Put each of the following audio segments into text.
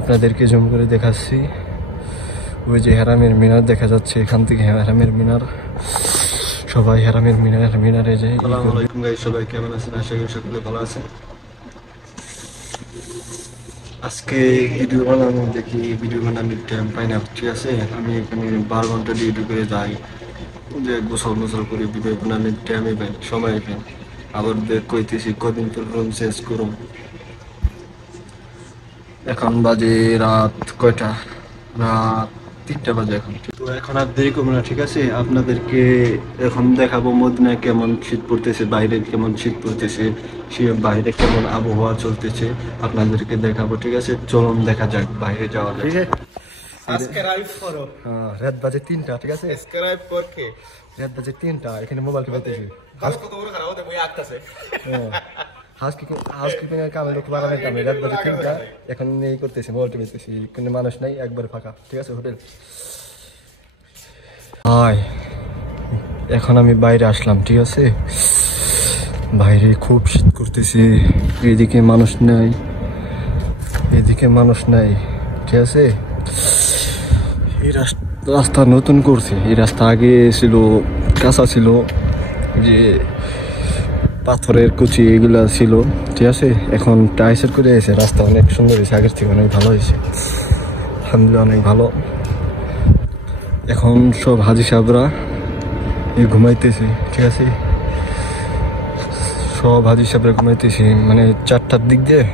আপনাদেরকে জুম করে দেখাচ্ছি। ওই যে হেরামের মিনার দেখা যাচ্ছে, এখান থেকে হেরামের মিনার, সবাই হেরামের মিনারে যায়। আসসালামু আলাইকুম গাইস, সবাই কেমন আছেন? আশা করি সকলে ভালো আছেন। আজকে ভিডিও বানানো দেখি, ভিডিও বানানোর টাইম পাই না, ঠিক আছে? আমি এখানে 12 ঘন্টা ডিউটি করে যাই, যে গোসল করে ভিডিও বানানোর টাইমে পাই, সময় পাই। আবার কইতেছি কদিন তো রুম চেঞ্জ করুন। এখন বাজে রাত কয়টা? রাত 3টা বাজে এখন। তো এখন আর দেরি করবো না, ঠিক আছে? আপনাদেরকে এখন দেখাবো মদিনায় কেমন শীত পড়তেছে, বাইরে কেমন শীত পড়তেছে, সে বাইরে কেমন আবহাওয়া চলতেছে আপনাদেরকে দেখাবো, ঠিক আছে? চলুন দেখা যাক, বাইরে যাওয়া যাক। সাবস্ক্রাইব করো। হ্যাঁ, রাত বাজে 3টা, ঠিক আছে? সাবস্ক্রাইব করকে রাত বাজে 3টা, এখানে মোবাইল টিপাইতেছি। হাস কত বড় খারাপ হতে মই আটটাছে। হাউসকিপিং এর কামে, লোক বানানোর কামে রাত বাজে 3টা, এখন এই করতেছি, মোবাইল টিপাইতেছি। কোনো মানুষ নাই, একবার ফাঁকা, ঠিক আছে? হোটেল। হাই, এখন আমি বাইরে আসলাম, ঠিক আছে? বাইরে খুব শীত করতেছে, এদিকে মানুষ নাই, এদিকে মানুষ নাই, ঠিক আছে? এই রাস্তা নতুন করছে, এই রাস্তা আগে ছিল কাঁচা ছিল, যে পাথরের কুচি এগুলা ছিল, ঠিক আছে? এখন টাইসের করে এসে রাস্তা অনেক সুন্দর হয়েছে, আগের থেকে অনেক ভালো হয়েছে, আলহামদুলিল্লাহ অনেক ভালো। এখন সব হাজি সাহেবরা ঘুমাইতেছে, ঠিক আছে? সব হাজি সাহেবরা ঘুমাইতেছে, মানে 4টার দিক দিয়ে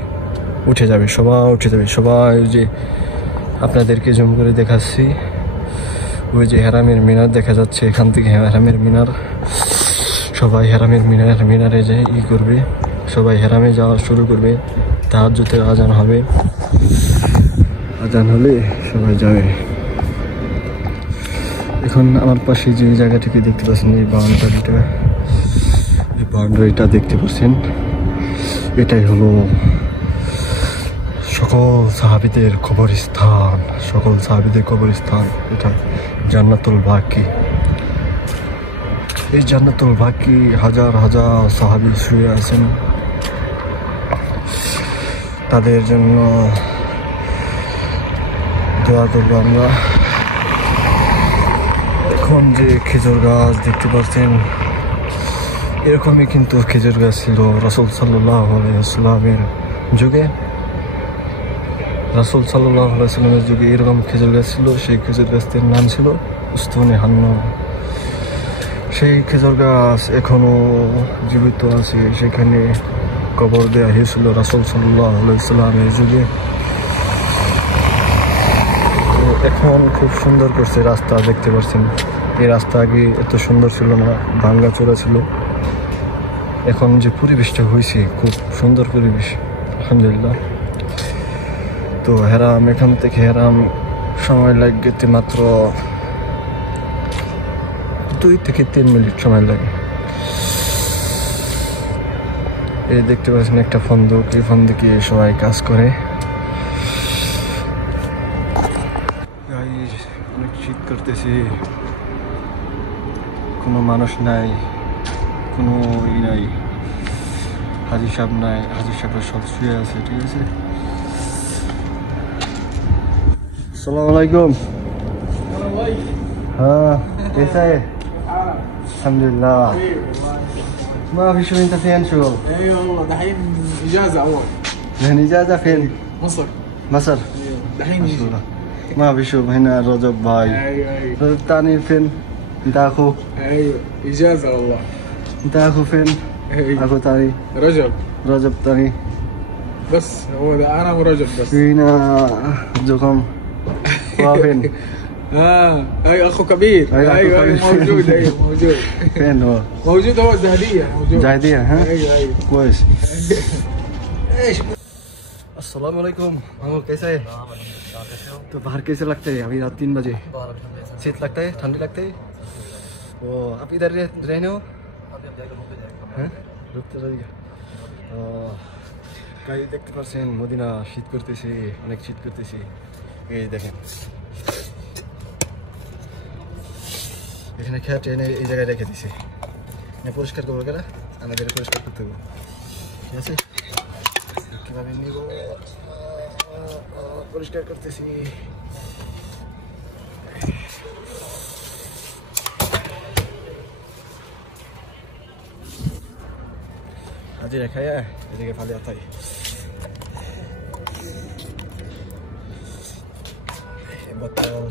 উঠে যাবে, সবাই উঠে যাবে, সবাই। যে আপনাদেরকে জুম করে দেখাচ্ছি, ওই যে হেরামের মিনার দেখা যাচ্ছে, এখান থেকে হেরামের মিনার, সবাই হেরামের মিনারে যায়, করবে, সবাই হেরামে যাওয়া শুরু করবে। তাহাজ্জুদের আজান হবে, আজান হলে সবাই যাবে। এখন আমার পাশে যে জায়গাটিকে দেখতে পাচ্ছেন, এই বাউন্ডারিটা দেখতে পাচ্ছেন, এটাই হলো সকল সাহাবীদের কবরস্থান, সকল সাহাবীদের কবরস্থান। এটা জান্নাতুল বাকি। এই জান্নাতুল বাকি হাজার হাজার সাহাবী শুয়ে আছেন, তাদের জন্য দোয়া করবো আমরা। এখন যে খেজুর গাছ দেখতে পাচ্ছেন, এরকমই কিন্তু খেজুর গাছ ছিল রাসূল সাল্লাল্লাহু আলাইহি ওয়াসাল্লামের যুগে। রাসূল সাল্লাল্লাহু আলাইহি ওয়াসাল্লামের যুগে এরকম খেজুর গাছ ছিল। সেই খেজুর গাছটির নাম ছিল উস্তুনে হান্নান। সেই খেজুর গাছ এখনো জীবিত আছে, সেখানে কবর দেওয়া হয়েছিল রাসূল সাল্লাল্লাহু আলাইহি ওয়াসাল্লামের যুগে। এখন খুব সুন্দর করছে রাস্তা, দেখতে পাচ্ছেন। এই রাস্তা আগে এত সুন্দর ছিল না, ভাঙ্গা চোরা ছিল। এখন যে পরিবেশটা হয়েছে, খুব সুন্দর পরিবেশ, আলহামদুলিল্লাহ। তো হেরাম, এখান থেকে হেরাম সময় লাগতে মাত্র 2 থেকে 3 মিনিট সময় লাগে। এই দেখতে পাচ্ছেন একটা ফন্দক, এই ফন্দকে সবাই কাজ করে। অনেক শীত করতেছে, কোনো মানুষ নাই, কোনো নাই, হাজি সাহেব নাই, হাজি সাহেবরা সব শুয়ে আছে, ঠিক আছে? अस्सलाम वालेकुम। हाँ, कैसा है? الحمدلله. ما في شغل، انت فين شغل؟ اي والله دحين اجازه اول. الحين اجازه فين؟ مصر. مصر. دحين نجي. ما في شغل هنا. رجب باي. ايوه رجب الثاني فين؟ انت اخو؟ ايوه اجازه والله. انت اخو فين؟ ايوه اخو ثاني؟ رجب ثاني. بس هو ده انا ورجب بس. هنا زكم. فين؟ اي اخو كبير. ايوه ايوه موجود. ايوه موجود. فين هو؟ موجود هو زهديه موجود. زهديه ها؟ ايوه كويس. ايش अस्सलाम वालेकुम। कैसा है? तो बाहर कैसे लगता है? अभी रात 3 बजे। शीत लगता है, ठंडी लगता है? तो आप इधर रहने हो? हाँ, रुकते रहेगा। গাড়ি দেখতে পাচ্ছেন, মদিনা শীত করতেছে, অনেক শীত করতেছে। এই দেখেন, এখানে খেয়ে এনে এই জায়গায় রেখে দিছে। পরিষ্কার করবো গেলে আমাদের পরিষ্কার করতে হবে, ঠিক আছে? কীভাবে নিব? পরিষ্কার করতেছি। আজি রেখায় এদিকে ফালিয়া থাই বোতল